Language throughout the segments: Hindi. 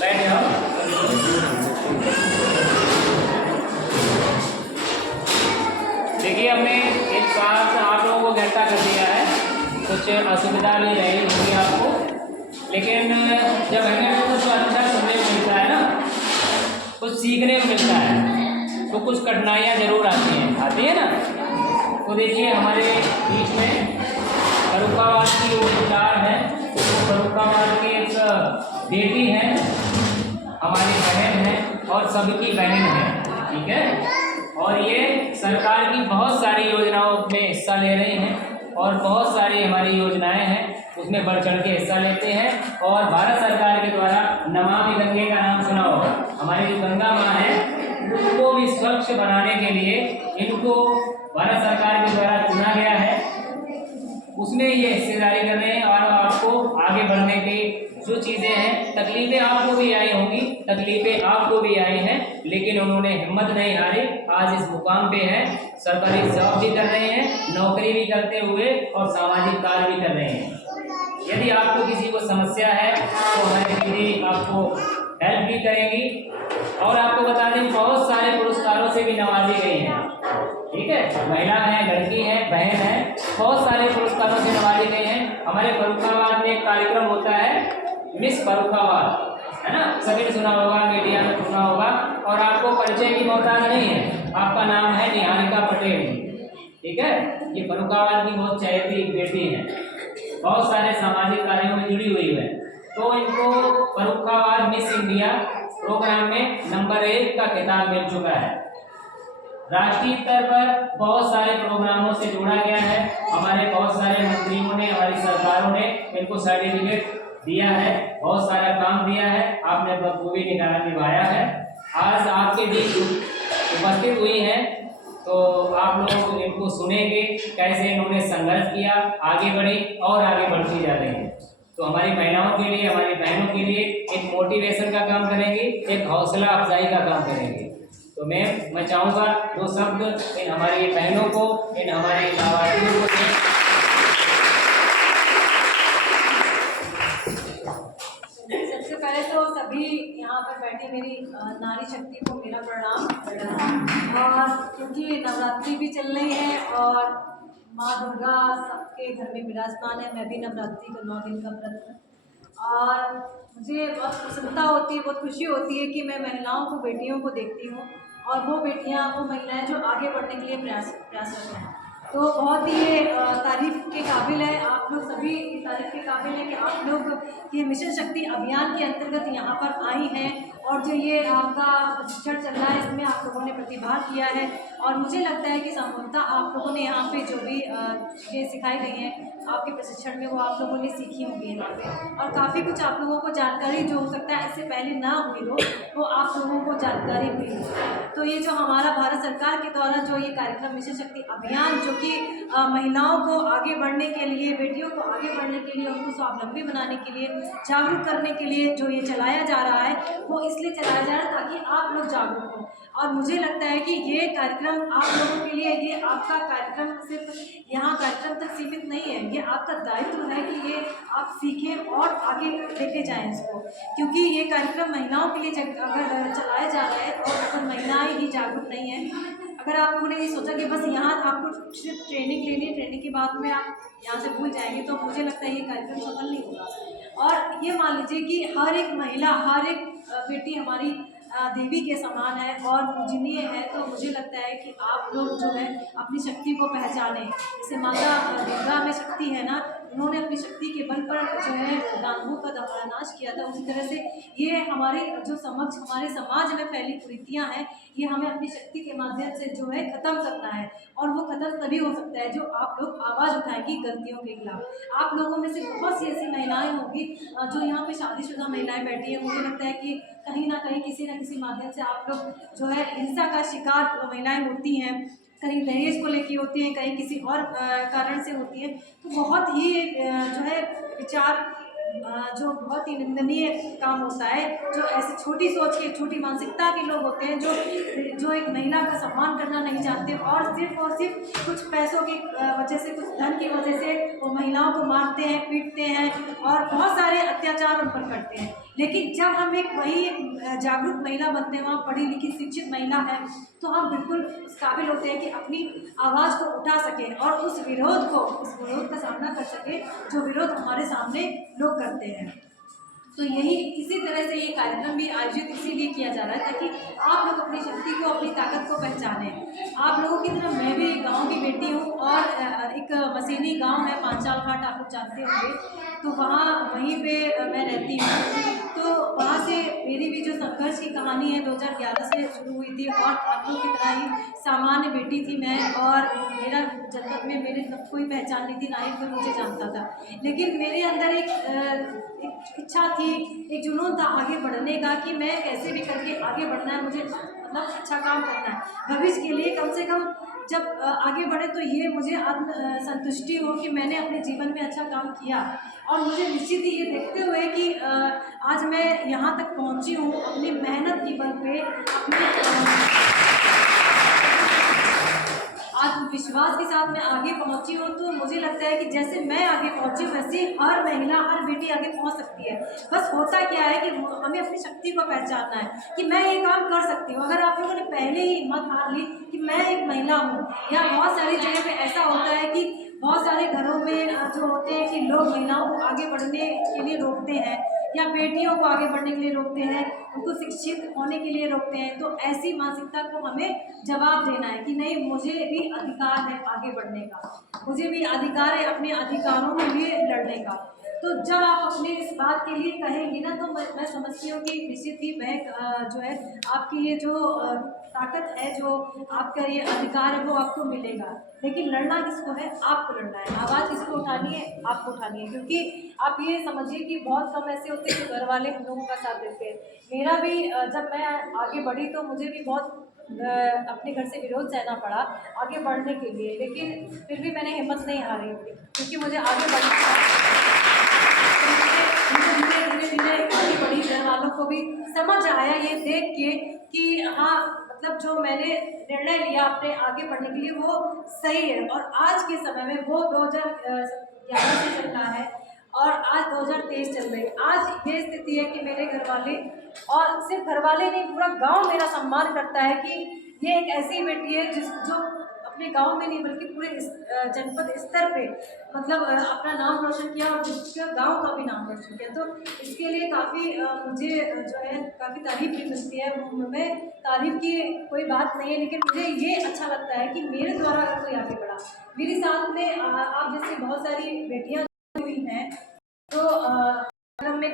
बैठ जाओ। देखिए हमने एक साथ आप लोगों को इकट्ठा कर दिया है, कुछ असुविधा नहीं रही होगी आपको, लेकिन जब हमें कुछ अच्छा सुनने को मिलता है ना, कुछ सीखने को मिलता है, तो कुछ कठिनाइयाँ जरूर आती है ना। तो देखिए हमारे बीच में फर्रुखाबाद की उम्मीदवार है, फर्रुखाबाद की एक बेटी है, हमारी बहन है और सबकी बहन है, ठीक है। और ये सरकार की बहुत सारी योजनाओं में हिस्सा ले रही हैं और बहुत सारी हमारी योजनाएं हैं उसमें बढ़ चढ़ के हिस्सा लेते हैं। और भारत सरकार के द्वारा नमामि गंगे का नाम सुना होगा, हमारी जो गंगा माँ है उनको भी स्वच्छ बनाने के लिए इनको भारत सरकार के द्वारा चुना गया है, उसमें ये हिस्सेदारी कर रहे हैं। और आपको आगे बढ़ने की जो चीज़ें हैं, तकलीफें आपको भी आई होंगी, तकलीफें आपको भी आई हैं, लेकिन उन्होंने हिम्मत नहीं हारी, आज इस मुकाम पे है, सरकारी जॉब भी कर रहे हैं, नौकरी भी करते हुए और सामाजिक कार्य भी कर रहे हैं। यदि आपको किसी को समस्या है तो हमारी दीदी आपको हेल्प भी करेंगी। और आपको बता दें बहुत सारे पुरस्कारों से भी नवाजी गई हैं, ठीक है, महिला है, लड़की है, बहन है, बहुत सारे पुरस्कारों से नवाजी गई हैं। हमारे फर्रुखाबाद में एक कार्यक्रम होता है मिस फर्रुखाबाद, है ना, सभी ने सुना होगा, मीडिया में सुना होगा। और आपको परिचय की मोहताज नहीं है, आपका नाम है निहारिका पटेल, ठीक है। ये फर्रुखाबाद की बहुत चहेती बेटी है, बहुत सारे सामाजिक कार्यों में जुड़ी हुई है। तो इनको फर्रुखाबाद मिस इंडिया प्रोग्राम में नंबर 1 का खिताब मिल चुका है। राष्ट्रीय स्तर पर बहुत सारे प्रोग्रामों से जोड़ा गया है, हमारे बहुत सारे मंत्रियों ने, हमारी सरकारों ने इनको सर्टिफिकेट दिया है, बहुत सारा काम दिया है, आपने बखूबी निभाया है। आज आपके बीच उपस्थित हुई हैं तो आप लोग इनको सुनेंगे कैसे इन्होंने संघर्ष किया, आगे बढ़ी और आगे बढ़ती जा रही है। तो हमारी महिलाओं के लिए, हमारी बहनों के लिए एक मोटिवेशन का काम करेंगे, एक हौसला अफजाई का काम करेंगे। तो मैं चाहूँगा दो शब्द इन हमारी बहनों को, इन हमारे लाभार्थियों को। सबसे पहले तो सभी यहाँ पर बैठी मेरी नारी शक्ति को मेरा प्रणाम। और क्योंकि नवरात्रि भी चल रही है और माँ दुर्गा सबके घर में विराजमान है, मैं भी नवरात्रि का 9 दिन का व्रत हूँ और मुझे बहुत प्रसन्नता होती है, बहुत खुशी होती है कि मैं महिलाओं को, बेटियों को देखती हूँ और वो बेटियाँ, वो महिलाएं जो आगे बढ़ने के लिए प्रयासरत हैं। तो बहुत ही ये तारीफ़ के काबिल है, आप लोग सभी तारीफ़ के काबिल हैं कि आप लोग ये मिशन शक्ति अभियान के अंतर्गत यहाँ पर आई हैं और जो ये आपका प्रशिक्षण चल रहा है इसमें आप लोगों ने प्रतिभाग किया है। और मुझे लगता है कि संभवतः आप लोगों ने यहाँ पे जो भी चीज़ें सिखाई गई हैं आपके प्रशिक्षण में, वो आप लोगों ने सीखी होंगी यहाँ पे, और काफ़ी कुछ आप लोगों को जानकारी जो हो सकता है इससे पहले ना हुई हो वो आप लोगों को जानकारी हुई हो। तो ये जो हमारा भारत सरकार के द्वारा जो ये कार्यक्रम मिशन शक्ति अभियान, जो कि महिलाओं को आगे बढ़ने के लिए, बेटियों को आगे बढ़ने के लिए, उनको स्वावलंबी बनाने के लिए, जागरूक करने के लिए जो ये चलाया जा रहा है, वो इसलिए चलाया जा रहा है ताकि आप लोग जागरूक हों। और मुझे लगता है कि ये कार्यक्रम आप लोगों के लिए, ये आपका कार्यक्रम सिर्फ यहाँ कार्यक्रम तक सीमित नहीं है, ये आपका दायित्व है कि ये आप सीखें और आगे लेके जाएं इसको, क्योंकि ये कार्यक्रम महिलाओं के लिए अगर चलाया जा रहा है और अगर महिलाएं ही जागरूक नहीं हैं, अगर आप लोगों ने ये सोचा कि बस यहाँ आपको सिर्फ ट्रेनिंग लेनी है, ट्रेनिंग के बाद में आप यहाँ से भूल जाएंगे, तो मुझे लगता है ये कार्यक्रम सफल नहीं होगा। और ये मान लीजिए कि हर एक महिला, हर एक बेटी हमारी देवी के समान है और पूजनीय है। तो मुझे लगता है कि आप लोग जो है अपनी शक्ति को पहचानें। जैसे माता दुर्गा में शक्ति है ना, उन्होंने अपनी शक्ति के बल पर जो है दानवों का नाश किया था, उसी तरह से ये हमारे जो हमारे समाज में फैली कुरीतियाँ हैं, ये हमें अपनी शक्ति के माध्यम से जो है ख़त्म करना है। और वो ख़त्म तभी हो सकता है जो आप लोग आवाज़ उठाएंगी गलतियों के खिलाफ। आप लोगों में से बहुत सी ऐसी महिलाएं होंगी जो यहाँ पे शादीशुदा महिलाएं बैठी हैं, मुझे लगता है कि कहीं ना कहीं किसी न किसी माध्यम से आप लोग जो है हिंसा का शिकार महिलाएं होती हैं, कहीं दहेज को लेकर होती हैं, कहीं किसी और कारण से होती हैं। तो बहुत ही जो है विचार जो बहुत ही निंदनीय काम होता है, जो ऐसी छोटी सोच के, छोटी मानसिकता के लोग होते हैं जो एक महिला का सम्मान करना नहीं चाहते और सिर्फ कुछ पैसों की वजह से, कुछ धन की वजह से वो महिलाओं को मारते हैं, पीटते हैं और बहुत सारे अत्याचार उन पर करते हैं। लेकिन जब हम एक वही जागरूक महिला बनते हैं, वहाँ पढ़ी लिखी शिक्षित महिला है, तो हम बिल्कुल उस काबिल होते हैं कि अपनी आवाज़ को उठा सकें और उस विरोध का सामना कर सकें जो विरोध हमारे सामने लोग करते हैं। तो यही इसी तरह से ये कार्यक्रम भी आयोजित इसीलिए किया जा रहा है ताकि आप लोग अपनी शक्ति को, अपनी ताकत को पहचानें। आप लोगों की तरह मैं भी एक गांव की बेटी हूँ और एक मसीनी गांव है पांचाल घाट, आप लोग जानते होंगे, तो वहीं पे मैं रहती हूँ। तो वहाँ से मेरी भी जो संघर्ष की कहानी है 2011 से शुरू हुई थी और आप लोग की तरह ही सामान्य बेटी थी मैं, और मेरा जनपद में मेरे कोई पहचान नहीं थी, ना ही कोई मुझे जानता था। लेकिन मेरे अंदर एक इच्छा थी, एक जुनून था आगे बढ़ने का कि मैं कैसे भी करके आगे बढ़ना है, मुझे मतलब अच्छा काम करना है भविष्य के लिए। कम से कम जब आगे बढ़े तो ये मुझे आत्म संतुष्टि हो कि मैंने अपने जीवन में अच्छा काम किया। और मुझे निश्चित ही ये देखते हुए कि आज मैं यहाँ तक पहुँची हूँ अपनी मेहनत की बल पे, अपने आत्मविश्वास के साथ मैं आगे पहुंची हूँ, तो मुझे लगता है कि जैसे मैं आगे पहुंची हूँ वैसे हर महिला, हर बेटी आगे पहुंच सकती है। बस होता क्या है कि हमें अपनी शक्ति को पहचानना है कि मैं ये काम कर सकती हूँ। अगर आप लोगों ने पहले ही हिम्मत हार ली कि मैं एक महिला हूँ, या बहुत सारी जगह पे ऐसा होता है कि बहुत सारे घरों में जो होते हैं कि लोग महिलाओं को आगे बढ़ने के लिए रोकते हैं या बेटियों को आगे बढ़ने के लिए रोकते हैं, उनको शिक्षित होने के लिए रोकते हैं, तो ऐसी मानसिकता को हमें जवाब देना है कि नहीं, मुझे भी अधिकार है आगे बढ़ने का, मुझे भी अधिकार है अपने अधिकारों के लिए लड़ने का। तो जब आप अपने इस बात के लिए कहेंगी ना, तो मैं समझती हूँ कि निश्चित ही मैं जो है आपकी ये जो ताकत है, जो आपका ये अधिकार है, वो आपको मिलेगा। लेकिन लड़ना किसको है? आपको लड़ना है। आवाज़ किसको उठानी है? आपको उठानी है। क्योंकि आप ये समझिए कि बहुत कम ऐसे होते हैं जो घर वाले हम लोगों का साथ देते हैं। मेरा भी जब मैं आगे बढ़ी तो मुझे भी बहुत अपने घर से विरोध सहना पड़ा आगे बढ़ने के लिए, लेकिन फिर भी मैंने हिम्मत नहीं हारी क्योंकि मुझे आगे बढ़ना था। धीरे धीरे आगे बढ़ी, घर वालों को भी समझ आया ये देख के कि हाँ, मतलब जो मैंने निर्णय लिया अपने आगे बढ़ने के लिए वो सही है। और आज के समय में वो 2011 से चल रहा है और आज 2023 चल रही है। आज ये स्थिति है कि मेरे घर वाले, और सिर्फ घर वाले नहीं, पूरा गांव मेरा सम्मान करता है कि ये एक ऐसी बेटी है जो अपने गांव में नहीं बल्कि पूरे जनपद स्तर पे मतलब अपना नाम रोशन किया और जिसका गांव का भी नाम रोशन किया। तो इसके लिए काफ़ी मुझे जो है काफ़ी तारीफ भी मिलती है। मैं तारीफ की कोई बात नहीं है, लेकिन मुझे ये अच्छा लगता है कि मेरे द्वारा अगर कोई आगे बढ़ा, मेरे साथ में आप जैसे बहुत सारी बेटियाँ हुई हैं तो में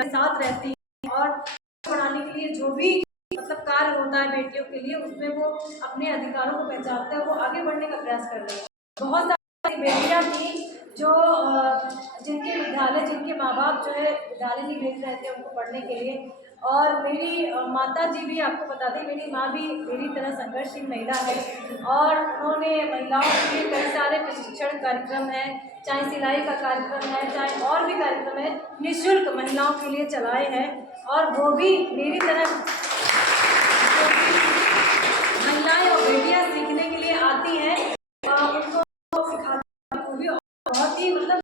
साथ रहती हैं और बढ़ाने के लिए जो भी मतलब कार्य होता है बेटियों के लिए, उसमें वो अपने अधिकारों को पहचानते हैं, वो आगे बढ़ने का प्रयास कर रहे हैं। बहुत सारी बेटियां थी जो जिनके विद्यालय, जिनके माँ बाप जो है विद्यालय नहीं भेज रहे थे उनको पढ़ने के लिए। और मेरी माता जी भी, आपको बता दें, मेरी माँ भी मेरी तरह संघर्षशील महिला है और उन्होंने महिलाओं के लिए कई सारे प्रशिक्षण कार्यक्रम हैं, चाहे सिलाई का कार्यक्रम है, चाहे और भी कार्यक्रम है, निःशुल्क महिलाओं के लिए चलाए हैं। और वो भी मेरी तरह महिलाएं और बेटियां सीखने के लिए आती हैं, उनको सिखाती हैं, वो भी बहुत ही मतलब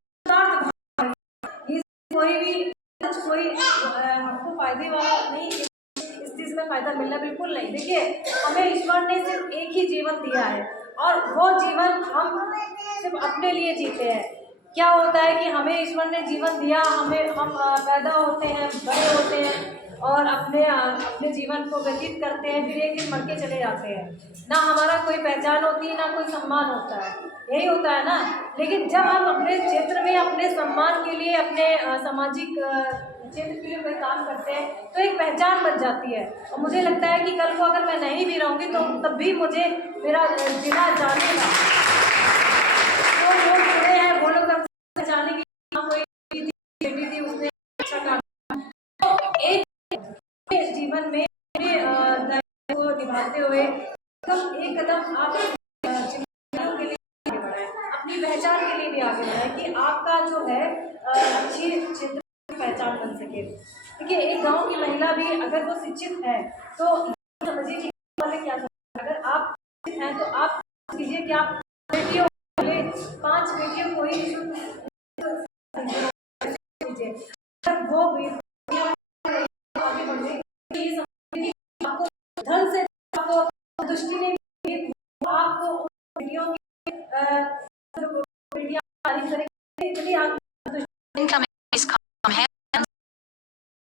कोई हमको फायदे वाला नहीं, इस चीज़ में फ़ायदा मिलना बिल्कुल नहीं। देखिए, हमें ईश्वर ने सिर्फ एक ही जीवन दिया है और वो जीवन हम सिर्फ अपने लिए जीते हैं। क्या होता है कि हमें ईश्वर ने जीवन दिया, हम पैदा होते हैं, बड़े होते हैं और अपने जीवन को व्यतीत करते हैं, फिर एक दिन मर के चले जाते हैं। ना हमारा कोई पहचान होती है, ना कोई सम्मान होता है, यही होता है ना। लेकिन जब हम अपने क्षेत्र में अपने सम्मान के लिए, अपने सामाजिक क्षेत्र के लिए कोई काम करते हैं तो एक पहचान बन जाती है। और मुझे लगता है कि कल को अगर मैं नहीं भी रहूँगी तो तब भी मुझे मेरा जिला जानेगा, तो लोग जुड़े हैं, वो लोग पहचानेंगे कोई बेटी थी उसने अच्छा काम। तो एक जीवन में दायित्व को निभाते हुए एक कदम आप के लिए आगे बढ़ाएं, अपनी पहचान के लिए भी आगे बढ़ाएं कि आपका जो है अच्छी क्षेत्र की पहचान बन सके। देखिए, एक गांव की महिला भी अगर वो शिक्षित है तो समझिए कि वाले क्या समझ, अगर आप शिक्षित हैं तो आप कीजिए कि आप बेटियों 5 बेटियों को ही वो संतुष्टि नहीं मिली, आपको वीडियो की मीडिया इतनी